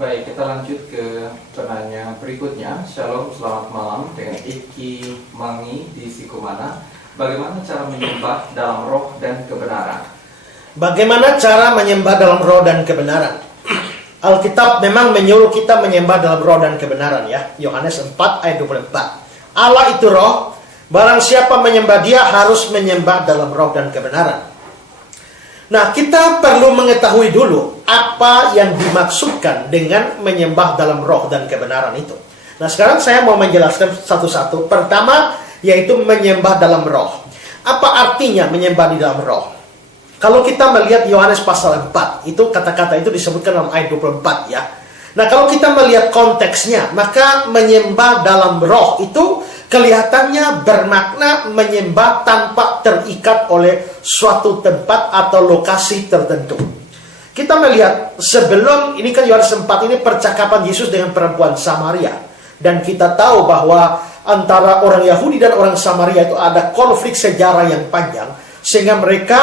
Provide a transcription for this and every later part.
Baik, kita lanjut ke penanya berikutnya. Shalom, selamat malam dengan Iki Mangi di Sikumana. Bagaimana cara menyembah dalam roh dan kebenaran? Bagaimana cara menyembah dalam roh dan kebenaran? Alkitab memang menyuruh kita menyembah dalam roh dan kebenaran ya. Yohanes 4 ayat 24. Allah itu roh, barang siapa menyembah dia harus menyembah dalam roh dan kebenaran. Nah, kita perlu mengetahui dulu apa yang dimaksudkan dengan menyembah dalam roh dan kebenaran itu. Nah, sekarang saya mau menjelaskan satu-satu. Pertama, yaitu menyembah dalam roh. Apa artinya menyembah di dalam roh? Kalau kita melihat Yohanes pasal 4, itu kata-kata itu disebutkan dalam ayat 24 ya. Nah, kalau kita melihat konteksnya, maka menyembah dalam roh itu kelihatannya bermakna menyembah tanpa terikat oleh suatu tempat atau lokasi tertentu. Kita melihat sebelum ini kan Yohanes 4 ini percakapan Yesus dengan perempuan Samaria. Dan kita tahu bahwa antara orang Yahudi dan orang Samaria itu ada konflik sejarah yang panjang. Sehingga mereka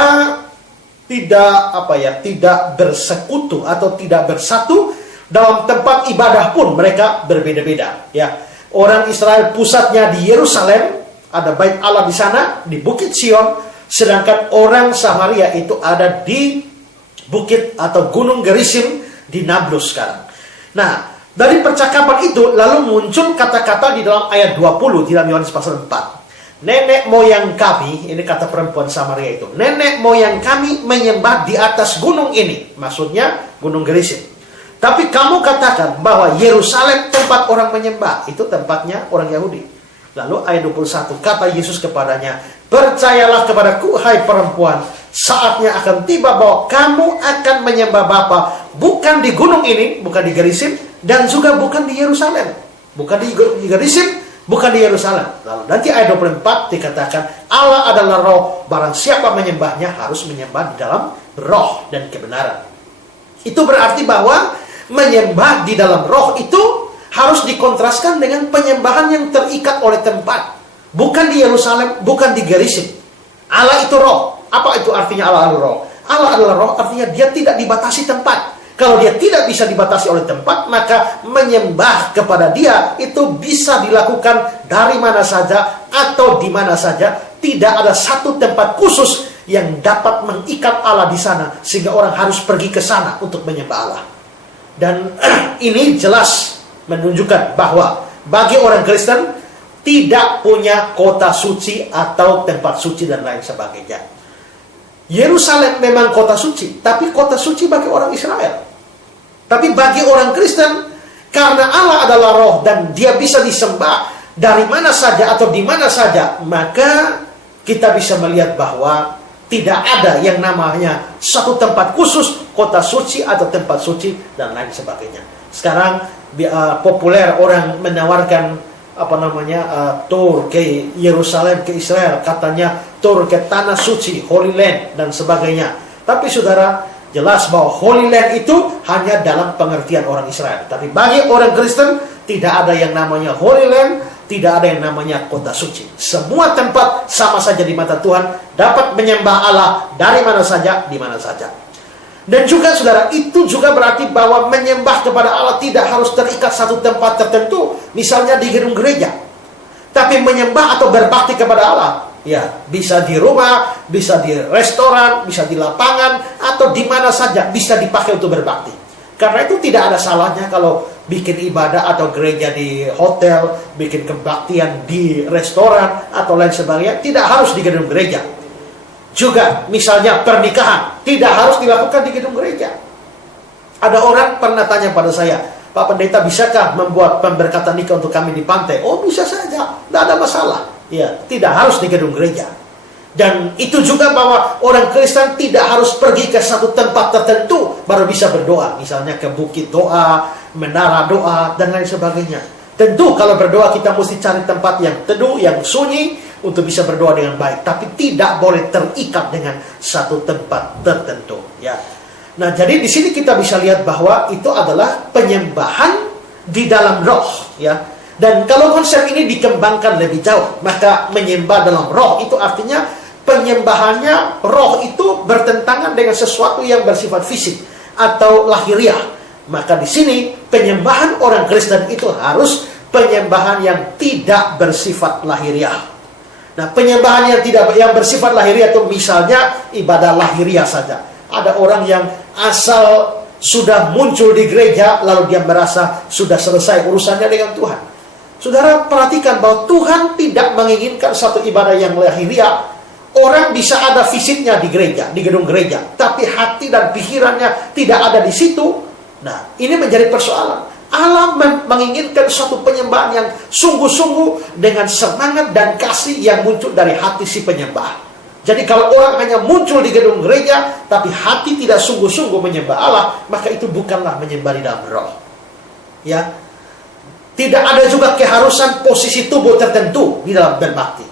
tidak bersekutu atau tidak bersatu. Dalam tempat ibadah pun mereka berbeda-beda ya. Orang Israel pusatnya di Yerusalem, ada bait Allah di sana, di Bukit Sion, sedangkan orang Samaria itu ada di bukit atau Gunung Gerizim di Nablus sekarang. Nah, dari percakapan itu lalu muncul kata-kata di dalam ayat 20 di dalam Yohanes pasal 4. Nenek moyang kami, ini kata perempuan Samaria itu, nenek moyang kami menyembah di atas gunung ini, maksudnya Gunung Gerizim. Tapi kamu katakan bahwa Yerusalem tempat orang menyembah, itu tempatnya orang Yahudi. Lalu ayat 21, kata Yesus kepadanya, percayalah kepadaku hai perempuan, saatnya akan tiba bahwa kamu akan menyembah Bapa, bukan di gunung ini, bukan di Gerizim, dan juga bukan di Yerusalem. Bukan di Gerizim, bukan di Yerusalem. Lalu nanti ayat 24 dikatakan, Allah adalah roh, barang siapa menyembahnya harus menyembah di dalam roh dan kebenaran. Itu berarti bahwa menyembah di dalam roh itu harus dikontraskan dengan penyembahan yang terikat oleh tempat. Bukan di Yerusalem, bukan di Gerizim. Allah itu roh. Apa itu artinya Allah adalah roh? Allah adalah roh artinya dia tidak dibatasi tempat. Kalau dia tidak bisa dibatasi oleh tempat, maka menyembah kepada dia itu bisa dilakukan dari mana saja atau di mana saja. Tidak ada satu tempat khusus yang dapat mengikat Allah di sana sehingga orang harus pergi ke sana untuk menyembah Allah. Dan ini jelas menunjukkan bahwa bagi orang Kristen tidak punya kota suci atau tempat suci dan lain sebagainya. Yerusalem memang kota suci, tapi kota suci bagi orang Israel. Tapi bagi orang Kristen, karena Allah adalah roh dan dia bisa disembah dari mana saja atau di mana saja, maka kita bisa melihat bahwa tidak ada yang namanya satu tempat khusus, kota suci atau tempat suci dan lain sebagainya. Sekarang populer orang menawarkan tour ke Yerusalem, ke Israel, katanya tour ke tanah suci, Holy Land dan sebagainya. Tapi saudara, jelas bahwa Holy Land itu hanya dalam pengertian orang Israel. Tapi bagi orang Kristen tidak ada yang namanya Holy Land, tidak ada yang namanya kota suci. Semua tempat sama saja di mata Tuhan, dapat menyembah Allah dari mana saja, di mana saja. Dan juga saudara, itu juga berarti bahwa menyembah kepada Allah tidak harus terikat satu tempat tertentu, misalnya di gedung gereja. Tapi menyembah atau berbakti kepada Allah, ya bisa di rumah, bisa di restoran, bisa di lapangan, atau di mana saja bisa dipakai untuk berbakti. Karena itu tidak ada salahnya kalau bikin ibadah atau gereja di hotel, bikin kebaktian di restoran atau lain sebagainya, tidak harus di gedung gereja. Juga misalnya pernikahan tidak harus dilakukan di gedung gereja. Ada orang pernah tanya pada saya, Pak Pendeta, bisakah membuat pemberkatan nikah untuk kami di pantai? Oh, bisa saja, tidak ada masalah. Ya, tidak harus di gedung gereja. Dan itu juga bahwa orang Kristen tidak harus pergi ke satu tempat tertentu baru bisa berdoa. Misalnya ke bukit doa, menara doa, dan lain sebagainya. Tentu kalau berdoa kita mesti cari tempat yang teduh, yang sunyi untuk bisa berdoa dengan baik. Tapi tidak boleh terikat dengan satu tempat tertentu. Ya. Nah, jadi di sini kita bisa lihat bahwa itu adalah penyembahan di dalam roh. Ya. Dan kalau konsep ini dikembangkan lebih jauh, maka menyembah dalam roh itu artinya penyembahannya roh itu bertentangan dengan sesuatu yang bersifat fisik atau lahiriah. Maka di sini penyembahan orang Kristen itu harus penyembahan yang tidak bersifat lahiriah. Nah, penyembahan yang bersifat lahiriah itu misalnya ibadah lahiriah saja. Ada orang yang asal sudah muncul di gereja lalu dia merasa sudah selesai urusannya dengan Tuhan. Saudara perhatikan bahwa Tuhan tidak menginginkan satu ibadah yang lahiriah. Orang bisa ada visitnya di gereja, di gedung gereja, tapi hati dan pikirannya tidak ada di situ. Nah, ini menjadi persoalan. Allah menginginkan suatu penyembahan yang sungguh-sungguh dengan semangat dan kasih yang muncul dari hati si penyembah. Jadi kalau orang hanya muncul di gedung gereja, tapi hati tidak sungguh-sungguh menyembah Allah, maka itu bukanlah menyembah di dalam roh. Ya, tidak ada juga keharusan posisi tubuh tertentu di dalam berbakti.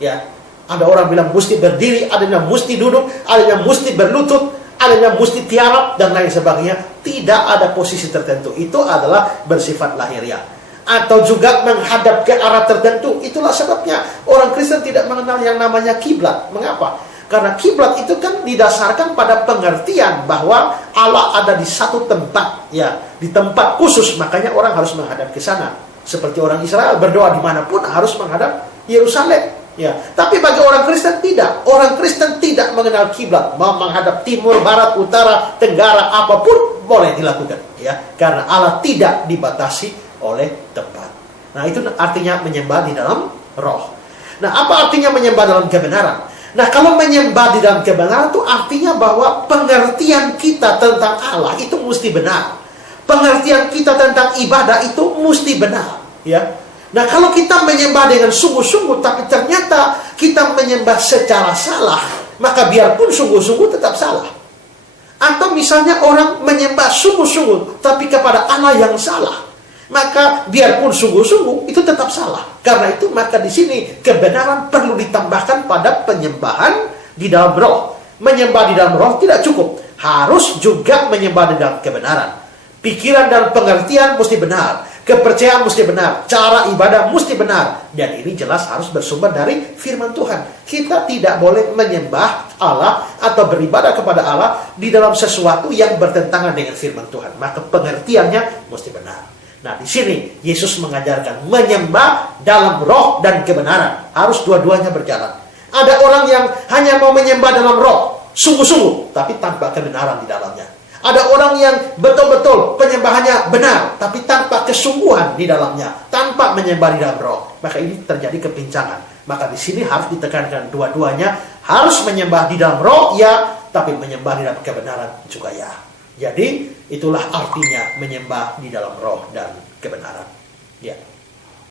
Ya, ada orang bilang mesti berdiri, ada yang mesti duduk, ada yang mesti berlutut, ada yang mesti tiarap dan lain sebagainya. Tidak ada posisi tertentu. Itu adalah bersifat lahiriah. Atau juga menghadap ke arah tertentu. Itulah sebabnya orang Kristen tidak mengenal yang namanya kiblat. Mengapa? Karena kiblat itu kan didasarkan pada pengertian bahwa Allah ada di satu tempat, ya, di tempat khusus. Makanya orang harus menghadap ke sana. Seperti orang Israel berdoa dimanapun harus menghadap Yerusalem. Ya, tapi bagi orang Kristen tidak. Orang Kristen tidak mengenal kiblat. Mau menghadap timur, barat, utara, tenggara, apapun boleh dilakukan. Ya, karena Allah tidak dibatasi oleh tempat. Nah, itu artinya menyembah di dalam roh. Nah, apa artinya menyembah dalam kebenaran? Nah, kalau menyembah di dalam kebenaran itu artinya bahwa pengertian kita tentang Allah itu mesti benar. Pengertian kita tentang ibadah itu mesti benar. Ya. Nah, kalau kita menyembah dengan sungguh-sungguh, tapi ternyata kita menyembah secara salah, maka biarpun sungguh-sungguh tetap salah. Atau misalnya orang menyembah sungguh-sungguh, tapi kepada Allah yang salah, maka biarpun sungguh-sungguh itu tetap salah. Karena itu maka di sini kebenaran perlu ditambahkan pada penyembahan di dalam roh. Menyembah di dalam roh tidak cukup, harus juga menyembah di dalam kebenaran. Pikiran dan pengertian mesti benar, kepercayaan mesti benar, cara ibadah mesti benar. Dan ini jelas harus bersumber dari firman Tuhan. Kita tidak boleh menyembah Allah atau beribadah kepada Allah di dalam sesuatu yang bertentangan dengan firman Tuhan. Maka pengertiannya mesti benar. Nah, di sini Yesus mengajarkan menyembah dalam roh dan kebenaran. Harus dua-duanya berjalan. Ada orang yang hanya mau menyembah dalam roh, sungguh-sungguh, tapi tanpa kebenaran di dalamnya. Ada orang yang betul-betul penyembahannya benar, tapi tanpa kesungguhan di dalamnya, tanpa menyembah di dalam roh. Maka ini terjadi kepincangan. Maka di sini harus ditekankan dua-duanya, harus menyembah di dalam roh, ya, tapi menyembah di dalam kebenaran juga, ya. Jadi itulah artinya menyembah di dalam roh dan kebenaran. Ya.